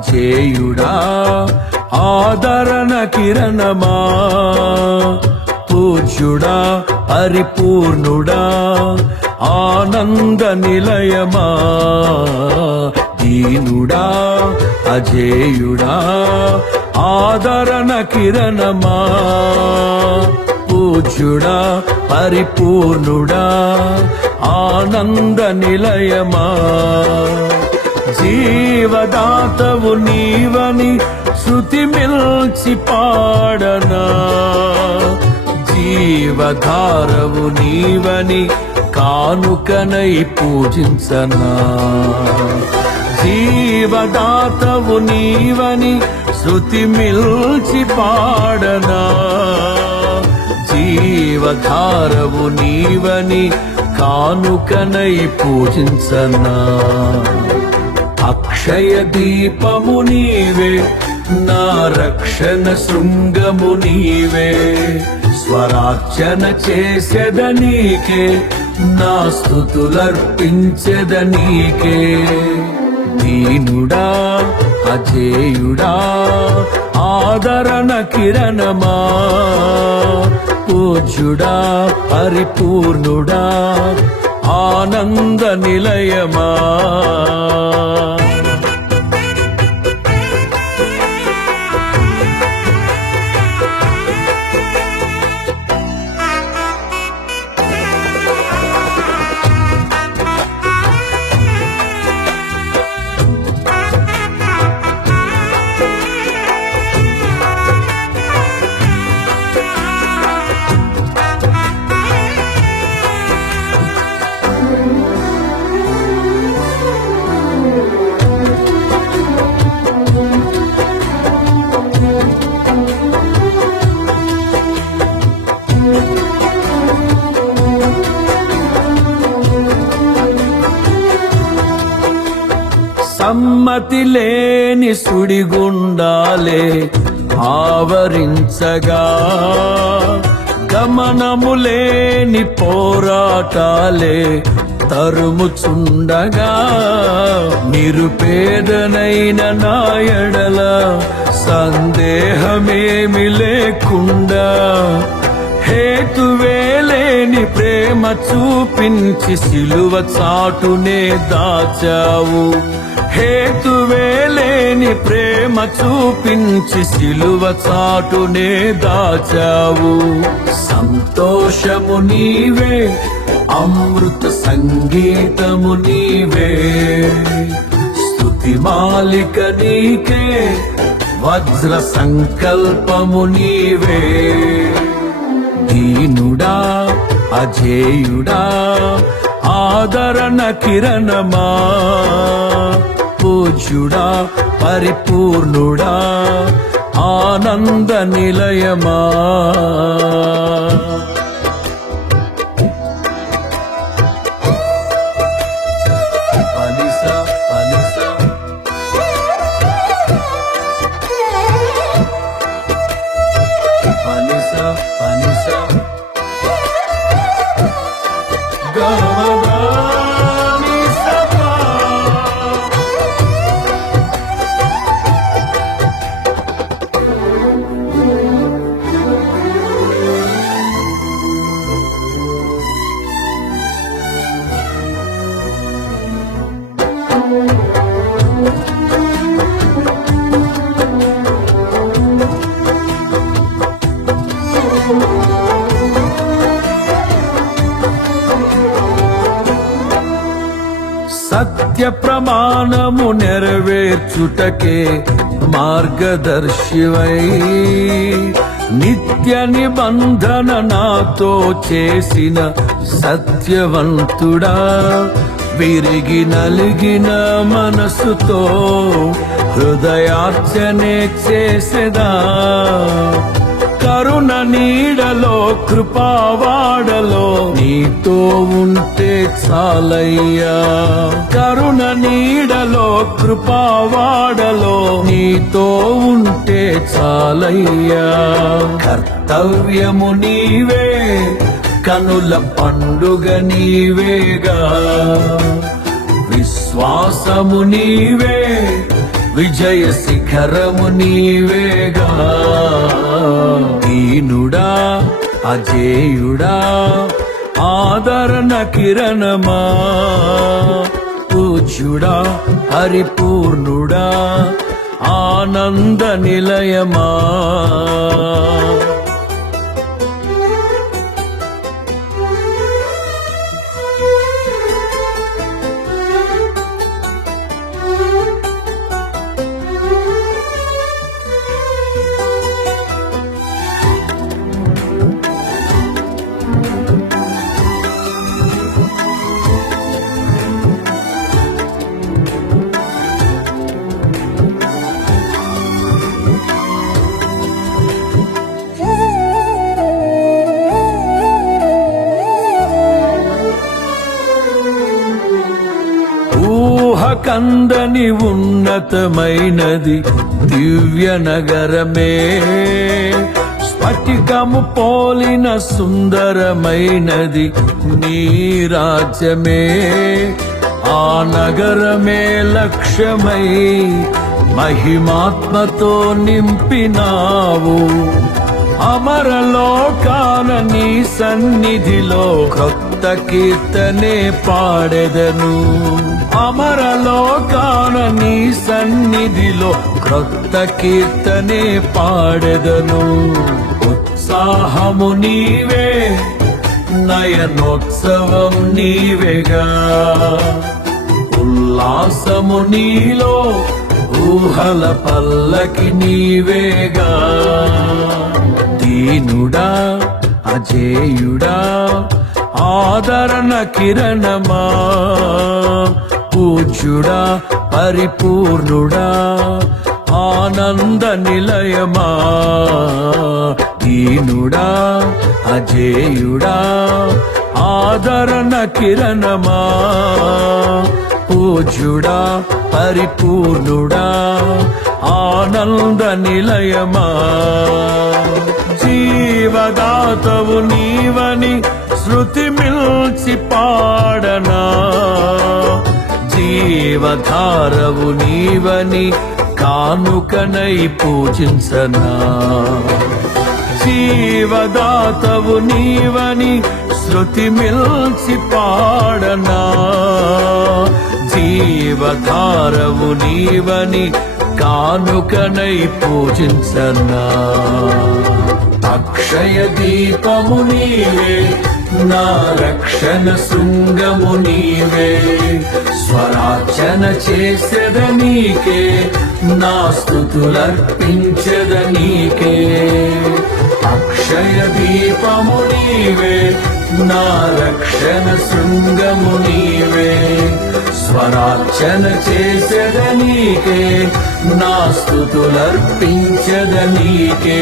అజేయుడా ఆదరణ కిరణమా, పూజ్యుడా పరిపూర్ణుడా ఆనంద నిలయమా, దీనుడా అజేయుడా ఆదరణ కిరణమా, పూజ్యుడా పరిపూర్ణుడా ఆనంద నిలయమా, జీవదాతవు నీవని శృతి మిల్చి పాడనా, జీవధారవు నీవని కానుకనై పూజించనా, జీవదాతవు నీవని శృతి మిల్చి పాడనా, జీవధారవు నీవని కానుకనై పూజించనా, అక్షయ దీపము నీవే నా రక్షణ శృంగము నీవే, స్వరార్చన చేసేదనీకే నా స్తుతులర్పించెదనీకే, దీనుడా అజేయుడా ఆదరణ కిరణమా, పూజ్యుడా పరిపూర్ణుడా ఆనంద నిలయమా, సమ్మతి లేని సుడిగుండాలే ఆవరించగా, గమనము లేని పోరాటాలే తరుముచుండగా, నిరుపేదనైన నా ఎడల సందేహమేమి లేకుండా, హేతువేలేని ప్రేమ చూపించి సిలువ చాటునే దాచావు, హేతువేలేని ప్రేమ చూపించి సిలువ చాటునే దాచావు, సంతోషము నీవే అమృత సంగీతము నీవే, స్తుతి మాలిక నీకే వజ్ర సంకల్పము నీవే, దీనుడా అజేయుడా ఆదరణ కిరణమా, పూజ్యుడా పరిపూర్ణుడా ఆనంద నిలయమా, పనిస పనిస పనిస పనిస సత్య ప్రమాణము నెరవేర్చుటకే మార్గదర్శివై, నిత్య నిబంధన నాతో చేసిన సత్యవంతుడా, విరిగి నలిగిన మనసుతో హృదయార్చనే చేసెదా, కరుణ నీడలో కృపావాడలో నీతో ఉంటే చాలయ్యా, కరుణ నీడలో కృపావాడలో నీతో ఉంటే చాలయ్యా, కర్తవ్యము నీవే కనుల పండుగ నీవేగా, విశ్వాసము నీవే విజయ శిఖరము నీవేగా. దీనుడా అజేయుడా ఆదరణ కిరణమా, పూజ్యుడా పరిపూర్ణుడా ఆనంద నిలయమా. ఊహకందని ఉన్నతమైనది దివ్య నగరమే, స్ఫటికము పోలిన సుందరమైనది నీ రాజ్యమే. ఆ నగరమే లక్ష్యమై మహిమాత్మతో నింపినావు. అమరలోకాన నీ సన్నిధిలో క్రొత్త కీర్తనే పాడెదను. అమరలోకాన నీ సన్నిధిలో క్రొత్త కీర్తనే పాడెదను. ఉత్సాహము నీవే నయనోత్సవం నీవేగా, ఉల్లాసము నీలో ఊహల పల్లకి నీవేగా. దీనుడా అజేయుడా ఆదరణ కిరణమా, పూజ్యుడా పరిపూర్ణుడా ఆనంద నిలయమా. దీనుడా అజేయుడా ఆదరణ కిరణమా, పూజ్యుడా పరిపూర్ణుడా ఆనంద నిలయమా. జీవదాతవు నీవని శృతి మిల్చి పాడనా, జీవధారవు నీవని కానుకనై పూజించనా. జీవదాతవు నీవని శృతి మిల్చి పాడనా, జీవధారవు నీవని కానుకనై పూజించనా. అక్షయ దీపము నీవే నా రక్షణ శృంగము నీవే, స్వరార్చన చేసెద నీకే నా స్తుతులర్పించెద నీకే. అక్షయ దీపము నీవే నా రక్షణ శృంగము నీవే, స్వరార్చన చేసెద నీకే నా స్తుతులర్పించెద నీకే.